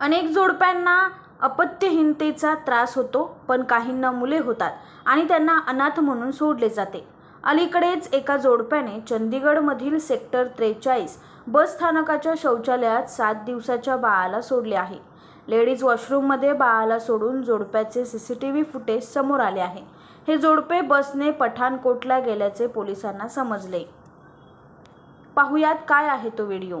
अनेक जोडप्यांना अपत्यहीनतेचा त्रास होतो पण काहींना मुले होतात आणि त्यांना अनाथ म्हणून सोडले जाते. अलीकडेच एका जोडप्याने चंदीगडमधील सेक्टर त्रेचाळीस बस स्थानकाच्या शौचालयात सात दिवसाच्या बाळाला सोडले आहे. लेडीज वॉशरूममध्ये बाळाला सोडून जोडप्याचे C C T V footage समोर आले आहे. हे जोडपे बसने पठाणकोटला गेल्याचे पोलिसांना समजले. पाहुयात काय आहे तो व्हिडिओ.